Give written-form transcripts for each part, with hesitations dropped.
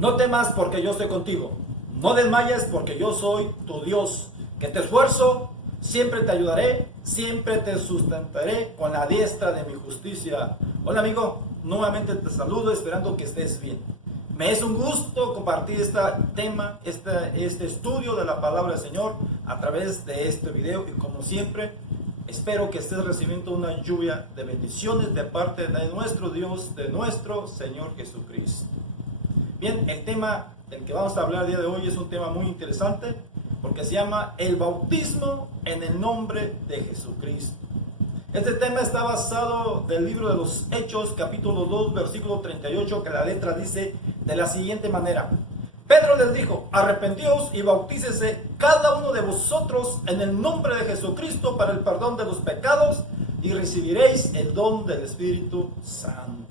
No temas porque yo estoy contigo. No desmayes porque yo soy tu Dios, que te esfuerzo, siempre te ayudaré, siempre te sustentaré con la diestra de mi justicia. Hola amigo, nuevamente te saludo esperando que estés bien. Me es un gusto compartir este tema, este estudio de la palabra del Señor a través de este video y como siempre espero que estés recibiendo una lluvia de bendiciones de parte de nuestro Dios, de nuestro Señor Jesucristo. Bien, el tema del que vamos a hablar el día de hoy es un tema muy interesante porque se llama el bautismo en el nombre de Jesucristo. Este tema está basado del libro de los Hechos, capítulo 2, versículo 38, que la letra dice de la siguiente manera. Pedro les dijo, arrepentíos y bautícese cada uno de vosotros en el nombre de Jesucristo para el perdón de los pecados y recibiréis el don del Espíritu Santo.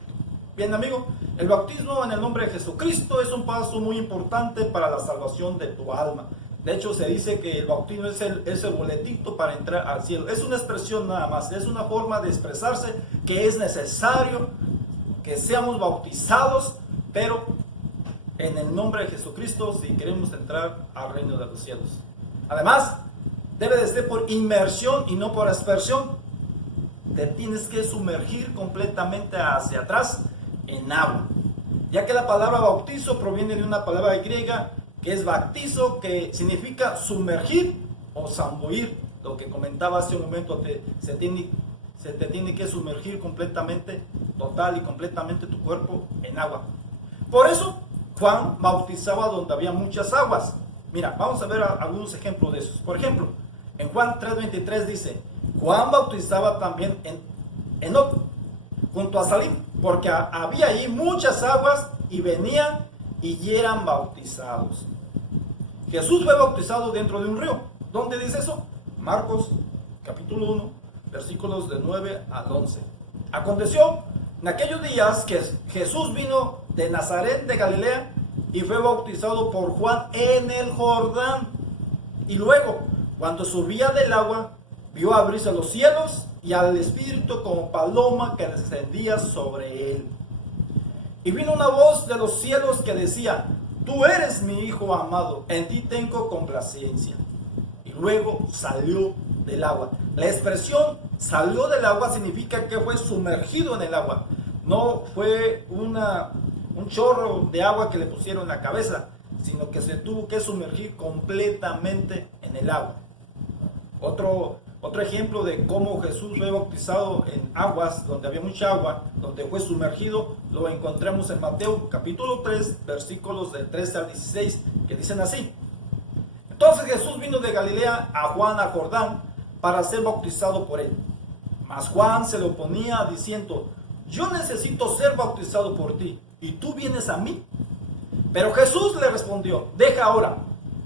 Bien amigo, el bautismo en el nombre de Jesucristo es un paso muy importante para la salvación de tu alma. De hecho, se dice que el bautismo es el boletito para entrar al cielo. Es una expresión nada más, es una forma de expresarse que es necesario que seamos bautizados, pero en el nombre de Jesucristo si queremos entrar al reino de los cielos. Además, debe de ser por inmersión y no por aspersión. Te tienes que sumergir completamente hacia atrás en agua, ya que la palabra bautizo proviene de una palabra griega que es baptizo, que significa sumergir o zambullir. Lo que comentaba hace un momento, se te tiene que sumergir completamente, total y completamente tu cuerpo en agua. Por eso Juan bautizaba donde había muchas aguas. Mira, vamos a ver algunos ejemplos de esos. Por ejemplo, en Juan 3:23 dice, Juan bautizaba también en Enoc, junto a Salim, porque había ahí muchas aguas y venían y eran bautizados. Jesús fue bautizado dentro de un río. ¿Dónde dice eso? Marcos capítulo 1, versículos de 9 al 11. Aconteció en aquellos días que Jesús vino de Nazaret de Galilea y fue bautizado por Juan en el Jordán. Y luego, cuando subía del agua, vio abrirse los cielos y al Espíritu como paloma que descendía sobre él. Y vino una voz de los cielos que decía, tú eres mi Hijo amado, en ti tengo complacencia. Y luego salió del agua. La expresión salió del agua significa que fue sumergido en el agua. No fue un chorro de agua que le pusieron en la cabeza, sino que se tuvo que sumergir completamente en el agua. Otro ejemplo de cómo Jesús fue bautizado en aguas, donde había mucha agua, donde fue sumergido, lo encontramos en Mateo capítulo 3, versículos del 13 al 16, que dicen así. Entonces Jesús vino de Galilea a Juan a Jordán para ser bautizado por él. Mas Juan se lo oponía diciendo, yo necesito ser bautizado por ti, ¿y tú vienes a mí? Pero Jesús le respondió, deja ahora,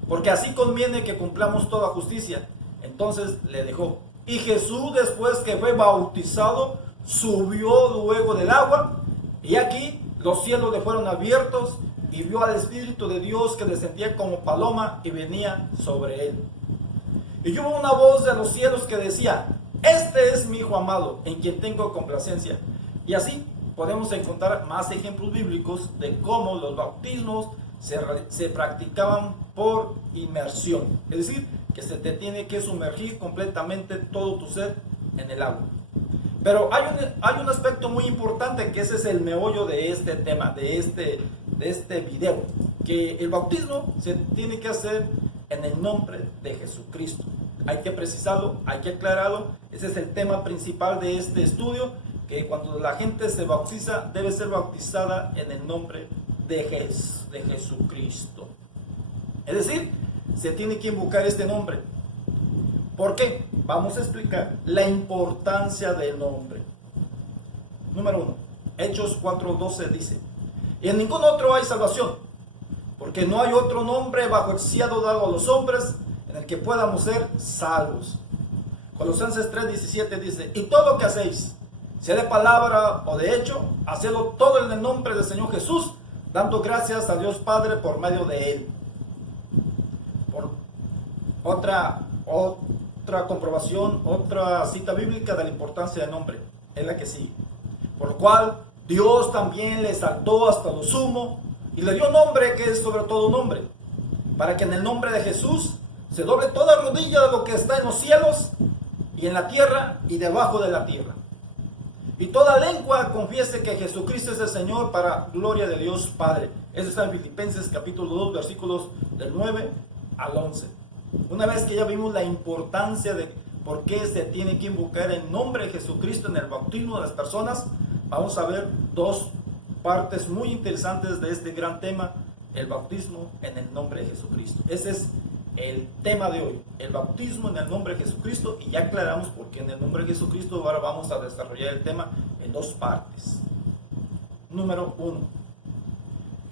porque así conviene que cumplamos toda justicia. Entonces le dejó. Y Jesús, después que fue bautizado, subió luego del agua. Y aquí los cielos le fueron abiertos y vio al Espíritu de Dios que descendía como paloma y venía sobre él. Y hubo una voz de los cielos que decía, este es mi Hijo amado, en quien tengo complacencia. Y así podemos encontrar más ejemplos bíblicos de cómo los bautismos se practicaban por inmersión. Es decir, que se te tiene que sumergir completamente todo tu ser en el agua. Pero hay un aspecto muy importante que ese es el meollo de este tema, de este video, que el bautismo se tiene que hacer en el nombre de Jesucristo. Hay que precisarlo, hay que aclararlo. Ese es el tema principal de este estudio, que cuando la gente se bautiza, debe ser bautizada en el nombre de Jesucristo. Es decir, se tiene que invocar este nombre. ¿Por qué? Vamos a explicar la importancia del nombre. Número 1, Hechos 4:12 dice, y en ningún otro hay salvación, porque no hay otro nombre bajo el cielo dado a los hombres en el que podamos ser salvos. Colosenses 3:17 dice, y todo lo que hacéis, sea de palabra o de hecho, hacedlo todo en el nombre del Señor Jesús, dando gracias a Dios Padre por medio de él. Otra comprobación, otra cita bíblica de la importancia del nombre, es la que sigue. Por lo cual Dios también le exaltó hasta lo sumo y le dio nombre que es sobre todo nombre, para que en el nombre de Jesús se doble toda rodilla de lo que está en los cielos y en la tierra y debajo de la tierra, y toda lengua confiese que Jesucristo es el Señor, para gloria de Dios Padre. Eso está en Filipenses capítulo 2, versículos del 9 al 11. Una vez que ya vimos la importancia de por qué se tiene que invocar el nombre de Jesucristo en el bautismo de las personas, vamos a ver dos partes muy interesantes de este gran tema: el bautismo en el nombre de Jesucristo. Ese es el tema de hoy, el bautismo en el nombre de Jesucristo, y ya aclaramos por qué en el nombre de Jesucristo. Ahora vamos a desarrollar el tema en dos partes. Número 1.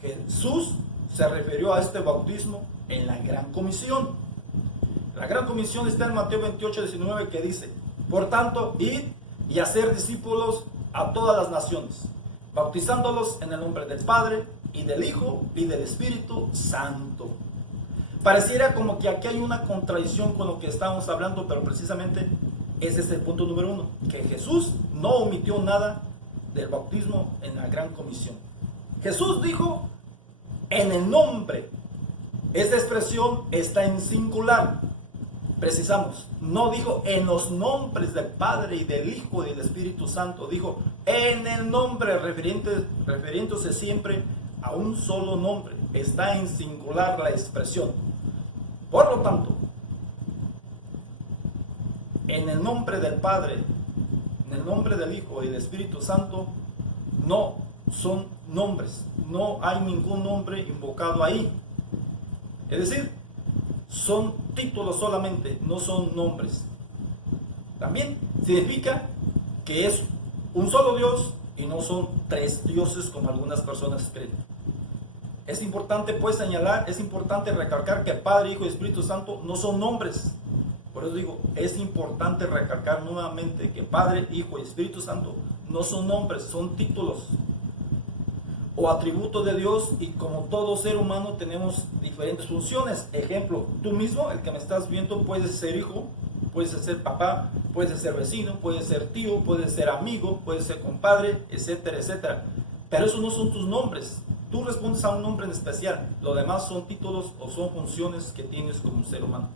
Jesús se refirió a este bautismo en la Gran Comisión. La Gran Comisión está en Mateo 28, 19, que dice: por tanto, id y hacer discípulos a todas las naciones, bautizándolos en el nombre del Padre, y del Hijo, y del Espíritu Santo. Pareciera como que aquí hay una contradicción con lo que estamos hablando, pero precisamente ese es el punto número 1, que Jesús no omitió nada del bautismo en la Gran Comisión. Jesús dijo en el nombre. Esta expresión está en singular. Precisamos, no dijo en los nombres del Padre y del Hijo y del Espíritu Santo, dijo en el nombre, refiriéndose siempre a un solo nombre. Está en singular la expresión. Por lo tanto, en el nombre del Padre, en el nombre del Hijo y del Espíritu Santo, no son nombres, no hay ningún nombre invocado ahí. Es decir, son títulos solamente, no son nombres. También significa que es un solo Dios y no son tres dioses como algunas personas creen. Es importante pues señalar, es importante recalcar que Padre, Hijo y Espíritu Santo no son nombres. Por eso digo, es importante recalcar nuevamente que Padre, Hijo y Espíritu Santo no son nombres, son títulos o atributos de Dios, y como todo ser humano tenemos diferentes funciones. Ejemplo, tú mismo, el que me estás viendo, puedes ser hijo, puedes ser papá, puedes ser vecino, puedes ser tío, puedes ser amigo, puedes ser compadre, etcétera, etcétera. Pero esos no son tus nombres. Tú respondes a un nombre en especial. Lo demás son títulos o son funciones que tienes como un ser humano.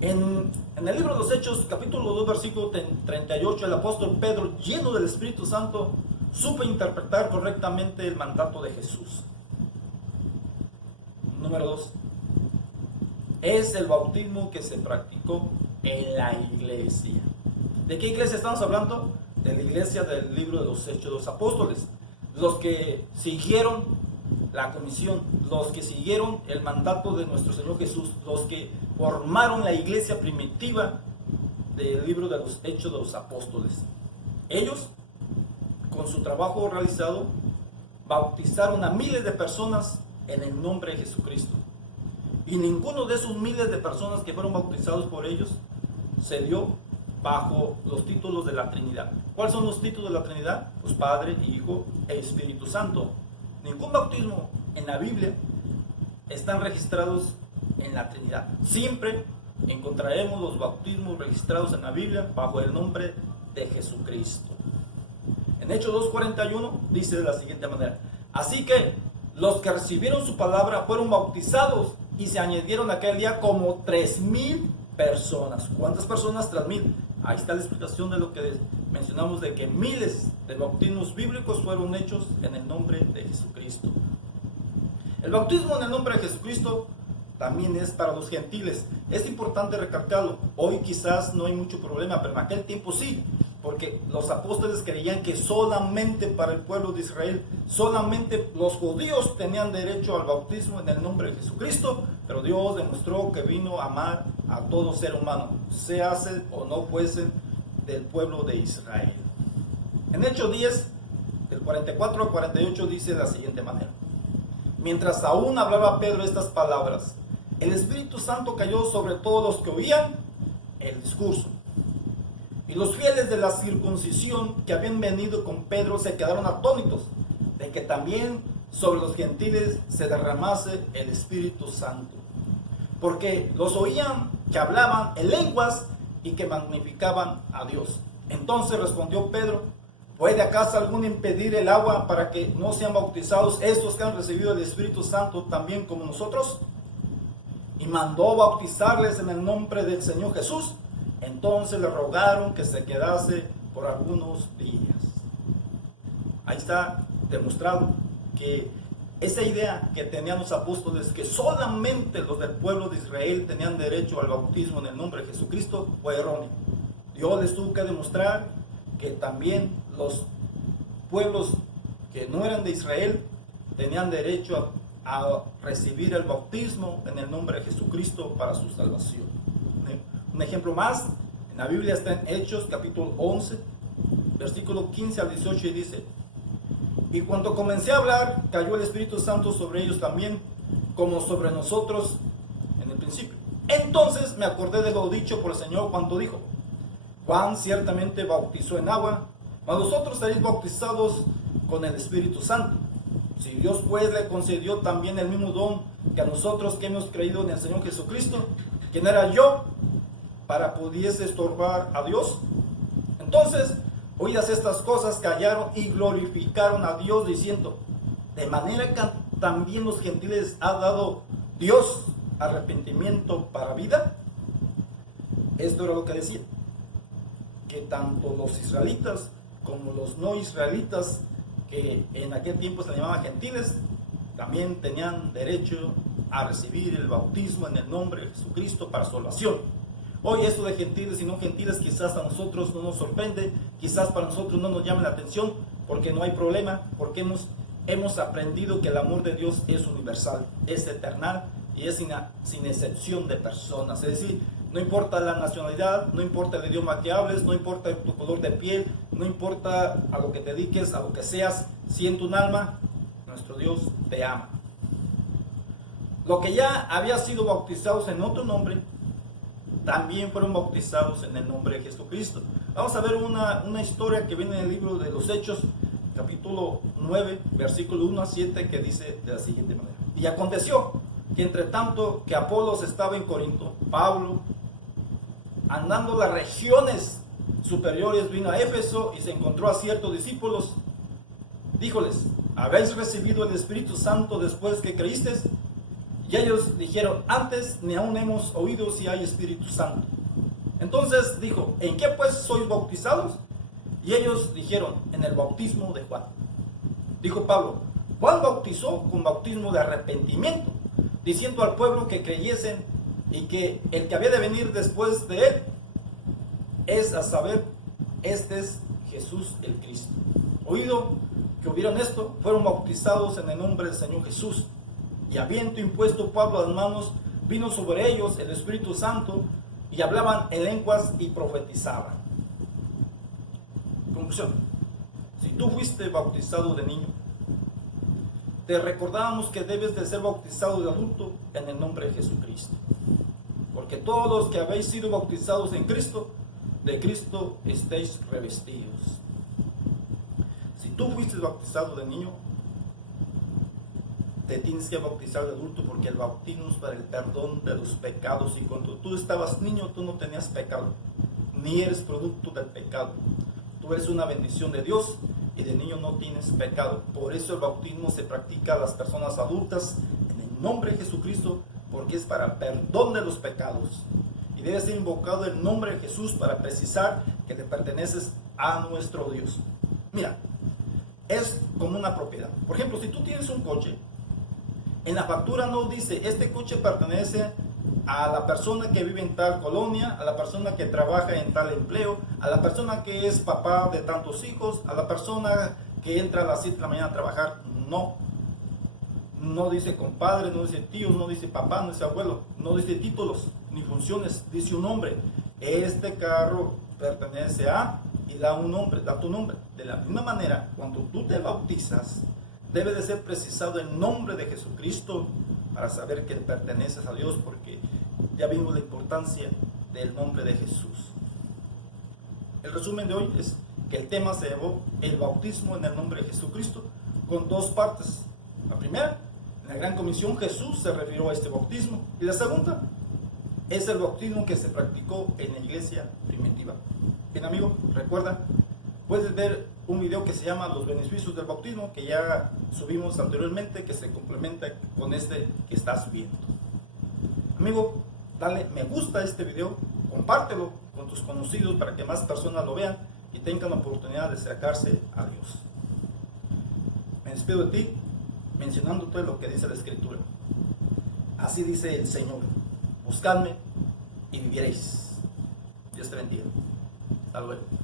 En el libro de los Hechos, capítulo 2, versículo 38, el apóstol Pedro, lleno del Espíritu Santo, supo interpretar correctamente el mandato de Jesús. Número 2. Es el bautismo que se practicó en la iglesia. ¿De qué iglesia estamos hablando? De la iglesia del libro de los Hechos de los Apóstoles. Los que siguieron la comisión, los que siguieron el mandato de nuestro Señor Jesús, los que formaron la iglesia primitiva del libro de los Hechos de los Apóstoles. Ellos, con su trabajo realizado, bautizaron a miles de personas en el nombre de Jesucristo. Y ninguno de esos miles de personas que fueron bautizados por ellos se dio bajo los títulos de la Trinidad. ¿Cuáles son los títulos de la Trinidad? Pues Padre, Hijo e Espíritu Santo. Ningún bautismo en la Biblia están registrados en la Trinidad. Siempre encontraremos los bautismos registrados en la Biblia bajo el nombre de Jesucristo. En Hechos 2:41 dice de la siguiente manera: así que los que recibieron su palabra fueron bautizados, y se añadieron aquel día como 3,000 personas. ¿Cuántas personas? 3,000. Ahí está la explicación de lo que mencionamos, de que miles de bautismos bíblicos fueron hechos en el nombre de Jesucristo. El bautismo en el nombre de Jesucristo también es para los gentiles. Es importante recalcarlo. Hoy quizás no hay mucho problema, pero en aquel tiempo sí, porque los apóstoles creían que solamente para el pueblo de Israel, solamente los judíos tenían derecho al bautismo en el nombre de Jesucristo, pero Dios demostró que vino a amar a todo ser humano, sean o no fuesen del pueblo de Israel. En Hechos 10, del 44 al 48, dice de la siguiente manera: mientras aún hablaba Pedro estas palabras, el Espíritu Santo cayó sobre todos los que oían el discurso. Y los fieles de la circuncisión que habían venido con Pedro se quedaron atónitos de que también sobre los gentiles se derramase el Espíritu Santo, porque los oían que hablaban en lenguas y que magnificaban a Dios. Entonces respondió Pedro: ¿Puede acaso alguno impedir el agua para que no sean bautizados estos que han recibido el Espíritu Santo también como nosotros? Y mandó bautizarles en el nombre del Señor Jesús. Entonces le rogaron que se quedase por algunos días. Ahí está demostrado que esa idea que tenían los apóstoles, que solamente los del pueblo de Israel tenían derecho al bautismo en el nombre de Jesucristo, fue erróneo. Dios les tuvo que demostrar que también los pueblos que no eran de Israel tenían derecho a recibir el bautismo en el nombre de Jesucristo para su salvación. Un ejemplo más, en la Biblia está en Hechos capítulo 11, versículo 15 al 18 y dice: y cuando comencé a hablar, cayó el Espíritu Santo sobre ellos también, como sobre nosotros en el principio. Entonces me acordé de lo dicho por el Señor cuando dijo: Juan ciertamente bautizó en agua, mas vosotros seréis bautizados con el Espíritu Santo. Si Dios pues le concedió también el mismo don que a nosotros que hemos creído en el Señor Jesucristo, ¿quién era yo para pudiese estorbar a Dios? Entonces, oídas estas cosas, callaron y glorificaron a Dios diciendo: de manera que también los gentiles ha dado Dios arrepentimiento para vida. Esto era lo que decía, que tanto los israelitas como los no israelitas, que en aquel tiempo se llamaban gentiles, también tenían derecho a recibir el bautismo en el nombre de Jesucristo para salvación. Hoy esto de gentiles y no gentiles quizás a nosotros no nos sorprende, quizás para nosotros no nos llame la atención, porque no hay problema, porque hemos aprendido que el amor de Dios es universal, es eternal y es sin excepción de personas. Es decir, no importa la nacionalidad, no importa el idioma que hables, no importa tu color de piel, no importa a lo que te dediques, a lo que seas, si en tu alma, nuestro Dios te ama. Lo que ya había sido bautizados en otro nombre, también fueron bautizados en el nombre de Jesucristo. Vamos a ver una historia que viene en el libro de los Hechos, capítulo 9, versículo 1 a 7, que dice de la siguiente manera: y aconteció que entre tanto que Apolos estaba en Corinto, Pablo, andando las regiones superiores, vino a Éfeso y se encontró a ciertos discípulos. Díjoles: ¿habéis recibido el Espíritu Santo después que creísteis? Y ellos dijeron: antes ni aún hemos oído si hay Espíritu Santo. Entonces dijo: ¿en qué pues sois bautizados? Y ellos dijeron: en el bautismo de Juan. Dijo Pablo: Juan bautizó con bautismo de arrepentimiento, diciendo al pueblo que creyesen y que el que había de venir después de él es, a saber, este es Jesús el Cristo. Oído que hubieron esto, fueron bautizados en el nombre del Señor Jesús. Y habiendo impuesto Pablo las manos, vino sobre ellos el Espíritu Santo, y hablaban en lenguas y profetizaban. Conclusión: si tú fuiste bautizado de niño, te recordábamos que debes de ser bautizado de adulto en el nombre de Jesucristo. Porque todos los que habéis sido bautizados en Cristo, de Cristo estéis revestidos. Si tú fuiste bautizado de niño, te tienes que bautizar de adulto, porque el bautismo es para el perdón de los pecados. Y cuando tú estabas niño, tú no tenías pecado, ni eres producto del pecado. Tú eres una bendición de Dios y de niño no tienes pecado. Por eso el bautismo se practica a las personas adultas en el nombre de Jesucristo, porque es para el perdón de los pecados. Y debe ser invocado el nombre de Jesús para precisar que le perteneces a nuestro Dios. Mira, es como una propiedad. Por ejemplo, si tú tienes un coche, en la factura no dice: este coche pertenece a la persona que vive en tal colonia, a la persona que trabaja en tal empleo, a la persona que es papá de tantos hijos, a la persona que entra a las 7 de la mañana a trabajar. No dice compadre, no dice tío, no dice papá, no dice abuelo, no dice títulos ni funciones, dice un nombre. Este carro pertenece a, y da un nombre, da tu nombre. De la misma manera, cuando tú te bautizas, debe de ser precisado el nombre de Jesucristo para saber que perteneces a Dios, porque ya vimos la importancia del nombre de Jesús. El resumen de hoy es que el tema se llamó el bautismo en el nombre de Jesucristo, con dos partes. La primera, en la Gran Comisión Jesús se refirió a este bautismo, y la segunda es el bautismo que se practicó en la iglesia primitiva. Bien, amigo, recuerda, puedes ver un video que se llama Los beneficios del bautismo, que ya subimos anteriormente, que se complementa con este que estás viendo. Amigo, dale me gusta a este video, compártelo con tus conocidos para que más personas lo vean y tengan la oportunidad de acercarse a Dios. Me despido de ti mencionándote lo que dice la Escritura. Así dice el Señor: buscadme y viviréis. Dios te bendiga. Hasta luego.